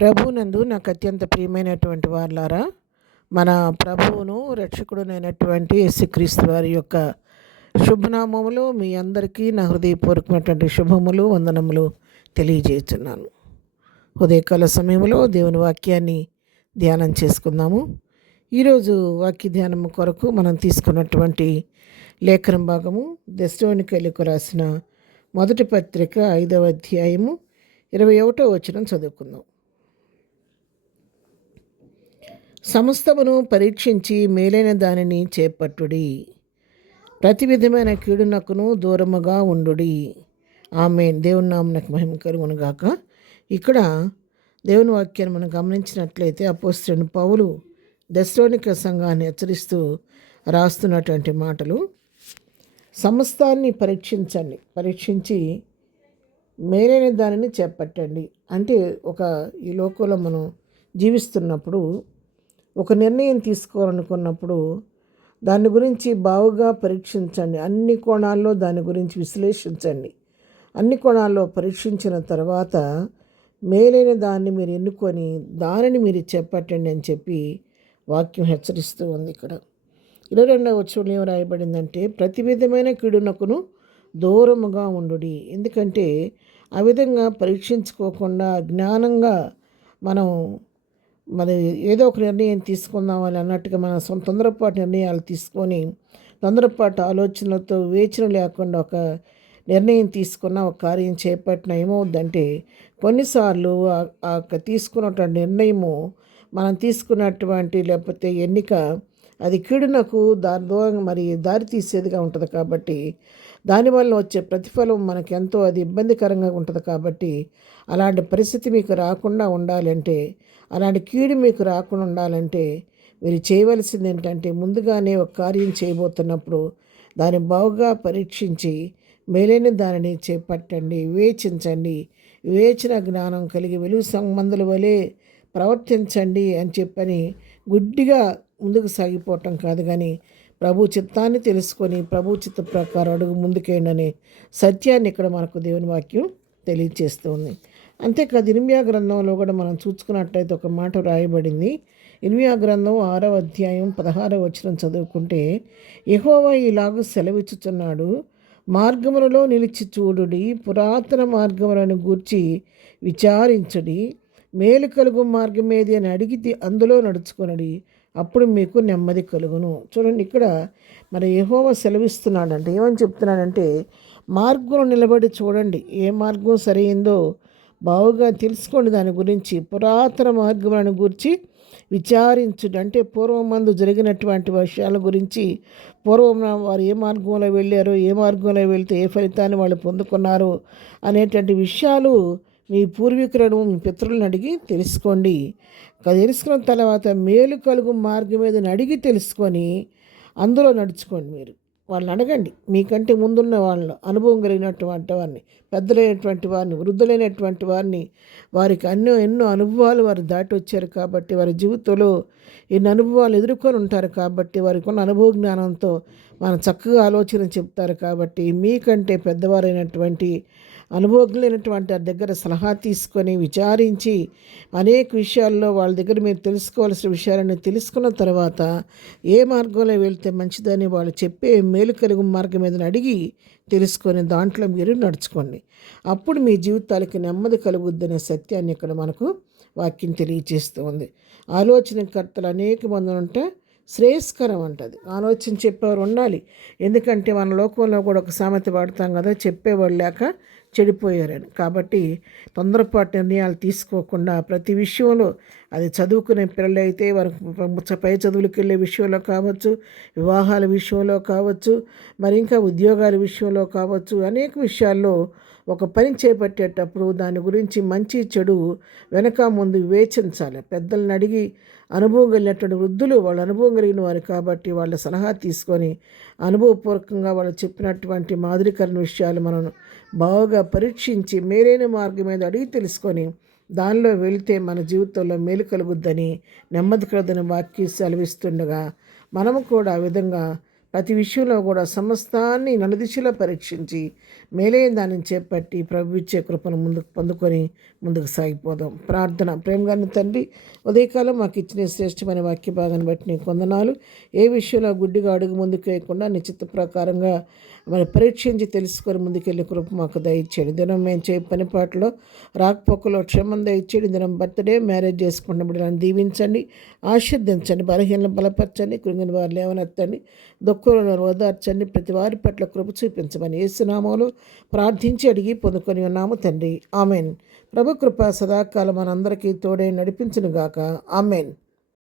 ప్రభువునందు నాకు అత్యంత ప్రియమైనటువంటి వారులారా, మన ప్రభువును రక్షకుడునైనటువంటి యేసుక్రీస్తు వారి యొక్క శుభనామములో మీ అందరికీ నా హృదయపూర్వకమైనటువంటి శుభములు వందనములు తెలియజేస్తున్నాను. ఉదయకాల సమయంలో దేవుని వాక్యాన్ని ధ్యానం చేసుకుందాము. ఈరోజు వాక్య ధ్యానం కొరకు మనం తీసుకున్నటువంటి లేఖనం భాగము దెస్సలోనికీయులకు రాసిన మొదటి పత్రిక 5వ అధ్యాయము 21వ వచనం చదువుకుందాం. సమస్తమును పరీక్షించి మేలైన దానిని చేపట్టుడి, ప్రతి విధమైన కీడునకును దూరముగా ఉండుడి. ఆమేన్. దేవుని నామమునకు మహిమ కలుగును గాక. ఇక్కడ దేవుని వాక్యాన్ని మనం గమనించినట్లయితే అపోస్తలుడైన పౌలు దెస్సలోనిక సంఘాన్ని హెచ్చరిస్తూ రాస్తున్నటువంటి మాటలు, సమస్తాన్ని పరీక్షించి మేలైన దానిని చేపట్టండి. అంటే ఈ లోకంలో మనం జీవిస్తున్నప్పుడు ఒక నిర్ణయం తీసుకోవాలనుకున్నప్పుడు దాని గురించి బావుగా పరీక్షించండి. అన్ని కోణాల్లో దాని గురించి విశ్లేషించండి. అన్ని కోణాల్లో పరీక్షించిన తర్వాత మేలైన దాన్ని మీరు ఎన్నుకొని దానిని మీరు చేపట్టండి అని చెప్పి వాక్యం హెచ్చరిస్తూ ఉంది. ఇక్కడ 22వ వచనంలో ఏం రాయబడిందంటే, ప్రతి విధమైన కీడునకును దూరముగా ఉండుడి. ఎందుకంటే ఆ విధంగా పరీక్షించుకోకుండా అజ్ఞానంగా మనం ఏదో ఒక నిర్ణయం తీసుకుందామని అన్నట్టుగా మన తొందరపాటు నిర్ణయాలు తీసుకొని తొందరపాటు ఆలోచనలతో వేచన లేకుండా ఒక నిర్ణయం తీసుకున్న ఒక కార్యం చేపట్టిన ఏమవుద్దంటే కొన్నిసార్లు తీసుకున్నటువంటి నిర్ణయము మనం తీసుకున్నటువంటి లేకపోతే ఎన్నిక అది కీడునకు దారి తీసేదిగా ఉంటుంది. కాబట్టి దానివల్ల వచ్చే ప్రతిఫలం మనకు ఎంతో అది ఇబ్బందికరంగా ఉంటుంది. కాబట్టి అలాంటి పరిస్థితి మీకు రాకుండా ఉండాలంటే, అలాంటి కీడు మీకు రాకుండా ఉండాలంటే మీరు చేయవలసింది ఏంటంటే, ముందుగానే ఒక కార్యం చేయబోతున్నప్పుడు దాన్ని బాగుగా పరీక్షించి మేలైన దానిని చేపట్టండి, వివేచించండి. వివేచన జ్ఞానం కలిగి వెలుగు సంబంధుల వలె ప్రవర్తించండి అని చెప్పని గుడ్డిగా ముందుకు సాగిపోవటం కాదు, కానీ ప్రభు చిత్తాన్ని తెలుసుకొని ప్రభు చిత్త ప్రకారం అడుగు ముందుకేండనే సత్యాన్ని ఇక్కడ మనకు దేవుని వాక్యం తెలియజేస్తుంది. అంతేకాదు ఇర్మీయా గ్రంథంలో కూడా మనం చూసుకున్నట్లయితే ఒక మాట రాయబడింది. ఇర్మీయా గ్రంథం 6వ అధ్యాయం 16వ వచనం చదువుకుంటే, యెహోవా ఇలాగూ సెలవిచ్చుచున్నాడు, మార్గములలో నిలిచి చూడుడి, పురాతన మార్గములను గూర్చి విచారించుడి, మేలు కలుగు మార్గం ఏది అని అడిగి అందులో నడుచుకొనడి, అప్పుడు మీకు నెమ్మది కలుగును. చూడండి, ఇక్కడ యెహోవా సెలవిస్తున్నాడంటే ఏమని చెప్తున్నాడంటే, మార్గంలో నిలబడి చూడండి, ఏ మార్గం సరైందో బావుగా తెలుసుకోండి. దాని గురించి పురాతన మార్గములను గురించి విచారించుడు అంటే పూర్వమందు జరిగినటువంటి విషయాల గురించి, పూర్వం వారు ఏ మార్గంలో వెళ్ళారో, ఏ మార్గంలో వెళ్తే ఏ ఫలితాన్ని వాళ్ళు పొందుకున్నారు అనేటువంటి విషయాలు మీ పూర్వీకులను మీ పితరులను అడిగి తెలుసుకోండి. తెలుసుకున్న తర్వాత మేలు కలుగు మార్గం ఏదని అడిగి తెలుసుకొని అందులో నడుచుకోండి. మీరు వాళ్ళని అడగండి, మీకంటే ముందున్న వాళ్ళను, అనుభవం కలిగినటువంటి వారిని, పెద్దలైనటువంటి వారిని, వృద్ధులైనటువంటి వారిని. వారికి ఎన్నో అనుభవాలు వారు దాటి వచ్చారు కాబట్టి, వారి జీవితంలో ఎన్ని అనుభవాలు ఎదుర్కొని ఉంటారు కాబట్టి, వారికి ఉన్న అనుభవ జ్ఞానంతో మనం చక్కగా ఆలోచన చెప్తారు. కాబట్టి మీకంటే పెద్దవారైనటువంటి అనుభవజ్ఞులైనటువంటి వారి దగ్గర సలహా తీసుకొని విచారించి అనేక విషయాల్లో వాళ్ళ దగ్గర మీరు తెలుసుకోవాల్సిన విషయాలను తెలుసుకున్న తర్వాత ఏ మార్గంలో వెళ్తే మంచిదని వాళ్ళు చెప్పే మేలు కలుగు మార్గం మీద అడిగి తెలుసుకొని దాంట్లో మీరు నడుచుకోండి. అప్పుడు మీ జీవితాలకి నెమ్మది కలుగుద్దనే సత్యాన్ని ఇక్కడ మనకు వాక్యం తెలియజేస్తూ ఉంది. ఆలోచనకర్తలు అనేక మంది ఉంటే శ్రేయస్కరం అంటది. ఆలోచన చెప్పేవారు ఉండాలి. ఎందుకంటే మన లోకంలో కూడా ఒక సామెత వాడతాం కదా, చెప్పేవాళ్ళు లేక చెడిపోయారని. కాబట్టి తొందరపాటు నిర్ణయాలు తీసుకోకుండా ప్రతి విషయంలో, అది చదువుకునే పిల్లలైతే వారికి పై చదువులకు వెళ్ళే విషయంలో కావచ్చు, వివాహాల విషయంలో కావచ్చు, ఇంకా ఉద్యోగాల విషయంలో కావచ్చు, అనేక విషయాల్లో ఒక పని చేపట్టేటప్పుడు దాని గురించి మంచి చెడు వెనక ముందు వివేచించాలి. పెద్దలను అడిగి అనుభవం కలిగినటువంటి వృద్ధులు, వాళ్ళ అనుభవం కలిగిన వారు కాబట్టి వాళ్ళ సలహా తీసుకొని అనుభవపూర్వకంగా వాళ్ళు చెప్పినటువంటి మాదిరికరణ విషయాలు మనం బాగా పరీక్షించి మేలైన మార్గం మీద అడిగి తెలుసుకొని దానిలో వెళితే మన జీవితంలో మేలు కలుగుద్దని, నెమ్మది కలుగుదని వాక్యం సెలవిస్తుండగా మనము కూడా ఆ విధంగా ప్రతి విషయంలో కూడా సమస్తాన్ని నలుదిశలో పరీక్షించి మేలైన దానిని చేపట్టి ప్రభు ఇచ్చే కృపను ముందుకు పొందుకొని ముందుకు సాగిపోదాం. ప్రార్థన. ప్రేమగాని తండ్రి, ఉదయకాలం మాకు ఇచ్చిన శ్రేష్టమైన వాక్య భాగాన్ని బట్టి నీకు వందనాలు. ఏ విషయంలో గుడ్డిగా అడుగు ముందుకు వేయకుండా నిశ్చిత ప్రకారంగా మరి పరీక్షించి తెలుసుకొని ముందుకెళ్ళే కృప మాకు దయచేయండి. దినం మేము చేయ పనిపాట్లో రాకపోకలో క్షేమం దయచేయండి. దినం బర్త్డే మ్యారేజ్ చేసుకున్న బిడ్డలను దీవించండి, ఆశీర్దించండి, బలహీనలను బలపరచండి, కృంగిన వారు లేవనెత్తండి, దుఃఖులను ఓదార్చండి, ప్రతి వారి పట్ల కృప చూపించమని యేసునామములో ప్రార్థించి అడిగి పొందుకొని ఉన్నాము తండ్రి. ఆమెన్. ప్రభు కృప సదాకాలం మనందరికీ తోడై నడిపించునుగాక. ఆమెన్.